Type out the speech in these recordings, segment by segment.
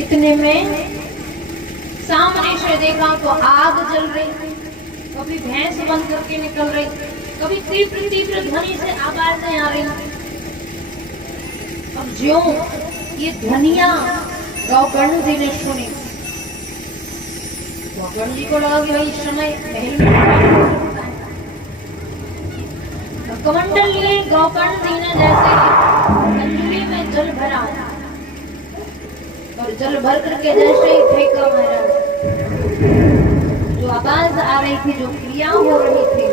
इतने में सामने से देखा तो आग जल रही, कभी भैंस बन करके निकल रही, कभी तीव्र तीव्र ध्वनि से आवाजें आ रही। अब ज्यों ये ध्वनियां गौकर्ण जी ने सुनी, गौकर्ण जी को लगा कि भाई इस समय महल में कमंडल लिए गौकर्ण जी ने जैसे कंजूरी में जल भरा और जल भर करके जैसे ही फेंका महाराज, जो आवाज आ रही थी, जो क्रिया हो रही थी,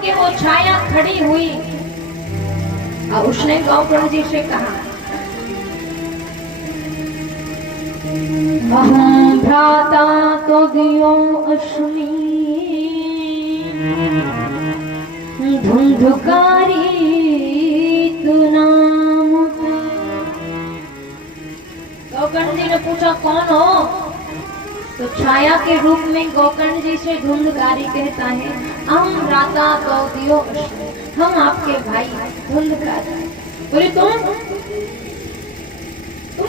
कि वो छाया खड़ी हुई और उसने गौकर्ण जी से कहा, अहं भ्राता तो दियो अस्मि धुंधुकारी तु नाम। गौकर्ण जी ने पूछा कौन हो? तो छाया के रूप में गौकर्ण जी से धुंधकारी कहता है, अहं भ्राता तो दियो अस्मि, हम आपके भाई धुंधकारी। बोले तुम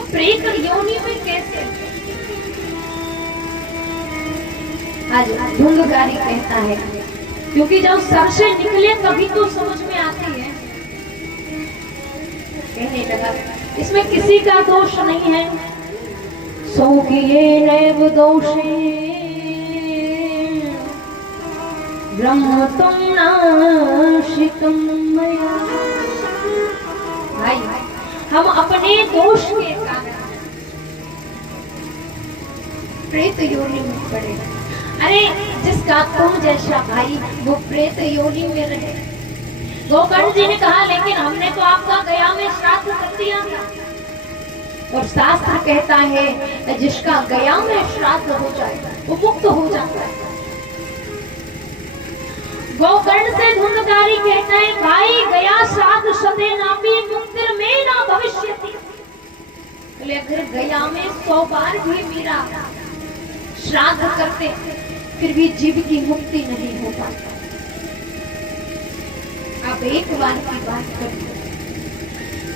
प्रेत योनि में कैसे? आज धुंधकारी कहता है, क्योंकि जब सर से निकले तभी तो समझ में आती है। कहने लगा, इसमें किसी का दोष नहीं है, सो किए नैव दोषे ब्रह्म तुम नाशितुम मया। भाई हम अपने दोष के कारण प्रेत योनि में पड़े। अरे जिसका तुम जैसा भाई वो प्रेत योनि में रहे। गौकर्ण जी ने कहा, लेकिन हमने तो आपका गया में श्राद्ध कर दिया था, और शास्त्र कहता है जिसका गया में श्राद्ध हो जाए वो मुक्त हो जाता है। गौकर्ण से धुंधकारी कहता है, भाई गया श्राद्ध सदे नापी मुक्तिर में ना भविष्यति। अगर गया में 100 बार भी मेरा श्राद्ध करते फिर भी जीव की मुक्ति नहीं हो पाता। आप एक बार की बात करिए,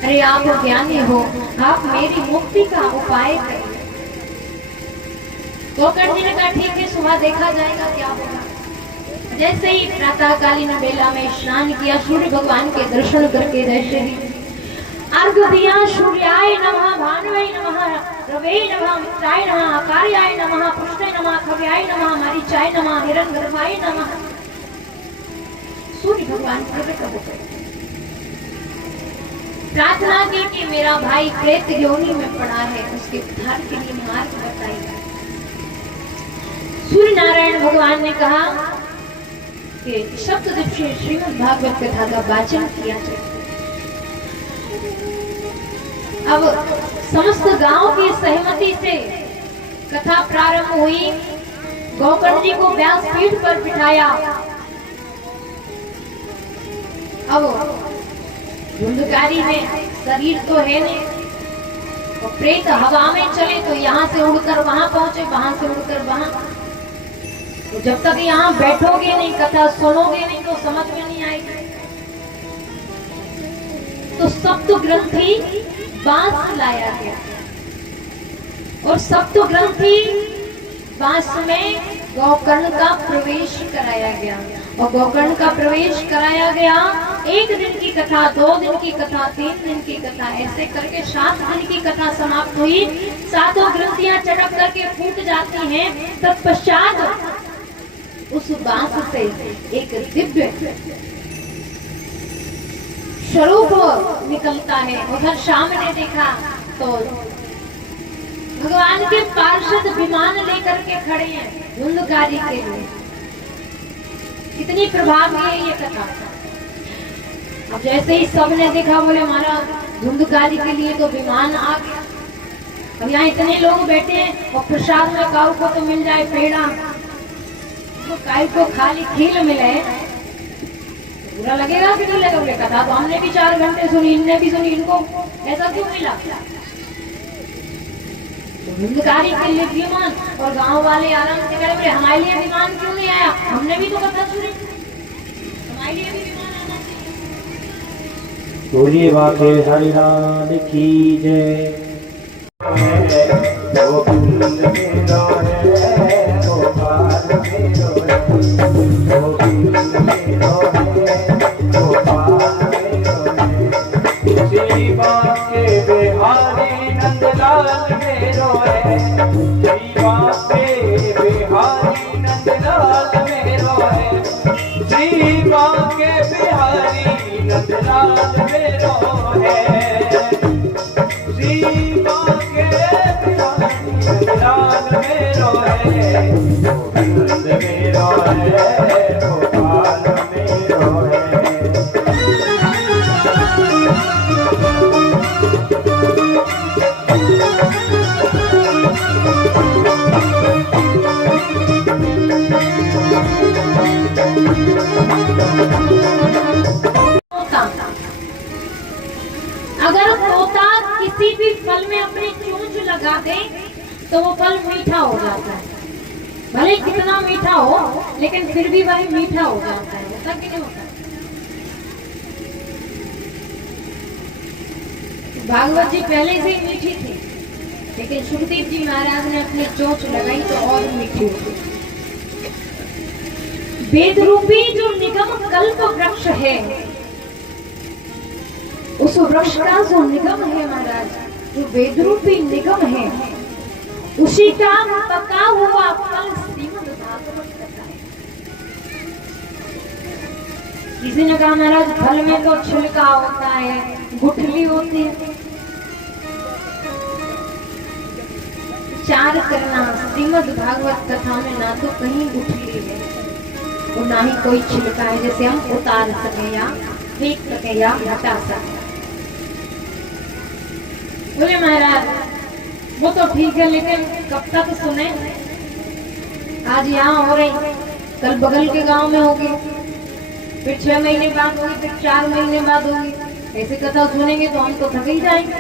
अरे आप ज्ञानी हो, आप मेरी मुक्ति का उपाय करिए। गौकर्ण जी ने कहा, ठीक है, सुबह देखा जाएगा क्या होगा। जैसे ही प्रातःकालीन बेला में स्नान किया, सूर्य भगवान के दर्शन करके जैसे ही अर्घ्य दिया, सूर्याय नमः, भानुवे नमः, रवे नमः, मित्राय नमः, आकार्याय नमः, पुष्टाय नमः, खव्याय नमः, मारीचाय नमः, हिरण्यगर्भाय नमः। सूर्य भगवान प्रकट हो गए, प्रार्थना की कि मेरा भाई प्रेत योनि में पड़ा है, उसके उद्धार के लिए मार्ग बताइए। सूर्य नारायण भगवान ने कहा कि सप्तदिवसीय श्रीमद् भागवत कथा का वाचन किया जाए। अब समस्त गांव की सहमति से कथा प्रारंभ हुई। गौकर्ण जी को व्यासपीठ पर बिठाया। अब धुंधकारी में शरीर तो है नहीं, और प्रेत हवा में चले तो यहाँ से उड़कर वहां पहुंचे, वहां से उड़कर वहां। तो जब तक यहाँ बैठोगे नहीं, कथा सुनोगे नहीं, तो समझ में नहीं आएगी। तो सप्त ग्रंथि बांस लाया गया, और सप्त ग्रंथि बांस में गौकर्ण का प्रवेश कराया गया, और गौकर्ण का प्रवेश कराया गया। 1 दिन की कथा, 2 दिन की कथा, 3 दिन की कथा, ऐसे करके 7 दिन की कथा समाप्त हुई। 7 ग्रंथियां चटक करके फूट जाती हैं। तत्पश्चात उस बांस से एक दिव्य स्वरूप निकलता है। उधर सामने देखा तो भगवान के पार्षद विमान लेकर के खड़े हैं धुंधकारी के लिए। कितनी प्रभावी है ये कथा। अब जैसे ही सबने देखा, बोले हमारा धुंधकारी के लिए तो विमान आ गया। अब यहाँ इतने लोग बैठे हैं और प्रसाद में काऊ को तो मिल जाए पेड़ा, तो काऊ को खाली खील मिले, बुरा लगेगा कि नहीं लगेगा? कथा तो हमने भी 4 घंटे सुनी, इनने भी सुनी, इनको ऐसा क्यों मिला? तो धुंधकारी के लिए विमान, और गांव वाले आराम से कह रहे हमारे लिए विमान क्यों नहीं आया? हमने भी तो कथा सुनी, हमारे लिए भी विमान आना चाहिए। बोलिए बाके हरिलाल की जय। गोविंद मेरो है गोपाल मेरो है, गोविंद मेरो है गोपाल मेरो है, श्री बाके बिहारी नंदलाल मेरो है, श्री बाके बिहारी नंदलाल मेरो है, श्री बाके बिहारी नंदलाल मेरो है, श्री बाके बिहारी नंदलाल मेरो है, गोविंद मेरो है गोपाल मेरो है। अगर तोता किसी भी फल में अपनी चोंच लगा दे तो वो फल मीठा हो जाता है, भले ही कितना मीठा हो लेकिन फिर भी वह मीठा हो जाता है, होता कि नहीं होता? भागवत जी पहले से ही मीठी थी, लेकिन सुखदेव जी महाराज ने अपनी चोंच लगाई तो और मीठी हो गई। वेद रूपी जो निगम कल्प वृक्ष है, उस वृक्ष का जो निगम है महाराज, जो वेद रूपी निगम है, उसी का पका हुआ फल श्रीमद् भागवत कथा है। किसी ने कहा महाराज फल में तो छिलका होता है, गुठली होती है। विचार करना, श्रीमद् भागवत कथा में ना तो कहीं गुठली है और ना ही कोई छिलका है जैसे हम उतार सके या फेंक सके या हटा सके। बोले महाराज वो तो ठीक है, लेकिन कब तक सुने? आज यहाँ हो रही, कल बगल के गांव में होगी, फिर 6 महीने बाद होगी, फिर 4 महीने बाद होगी। ऐसे कथा सुनेंगे तो हम तो थक ही जाएंगे।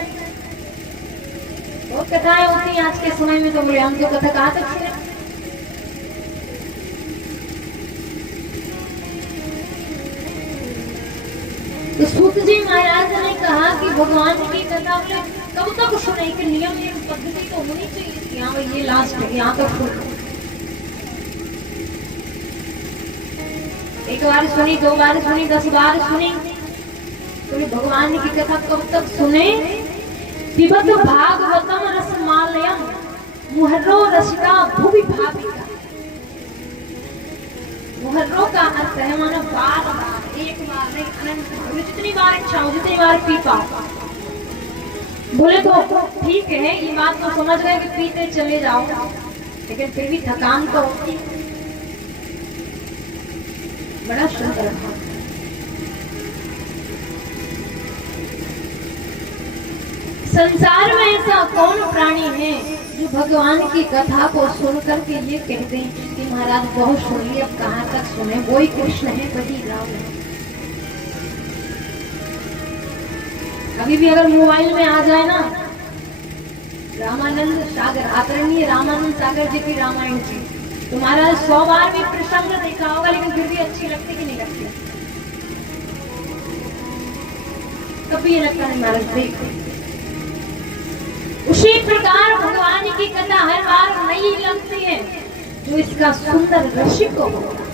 बहुत कथाएं होती हैं आज के समय में, तो बोले हम तो कथा कहाँ तक सुने। तो सूत जी महाराज ने कहा कि भगवान की कथा बोले कब तक सुने, कि नियम एक पद्धति तो होनी चाहिए कि हाँ ये लास्ट है, यहाँ तक सुनो। एक बार सुनी, 2 बार सुनी, 10 बार सुनी, तो भगवान की कथा कब तक सुने? पिबत भागवतम रसमालयम मुहर्रो रसिका भुवि भाविका। मुहर्रो का अर्थ है मानो बार बार, एक बार नहीं, अनंत बार, जितनी बार इच्छा हो जितनी बार पी पाओ। बोले तो ठीक है, ये बात तो समझ गए कि पीते चले जाओ, लेकिन फिर भी थकान तो होती। बड़ा सुंदर था। संसार में ऐसा कौन प्राणी है जो भगवान की कथा को सुनकर के ये कहते हैं कि महाराज बहुत सुन लिए, अब कहाँ तक सुने? वही कृष्ण है, वही राम है। अभी भी अगर मोबाइल में आ जाए ना रामानंद सागर, आदरणीय रामानंद सागर जी की रामायण जी, तो महाराज 100 बार भी प्रसंग देखा होगा, लेकिन फिर भी अच्छी लगती कि नहीं लगती? कभी ये लगता है महाराज देख। उसी प्रकार भगवान की कथा हर बार नई लगती है जो इसका सुंदर रसिक होगा।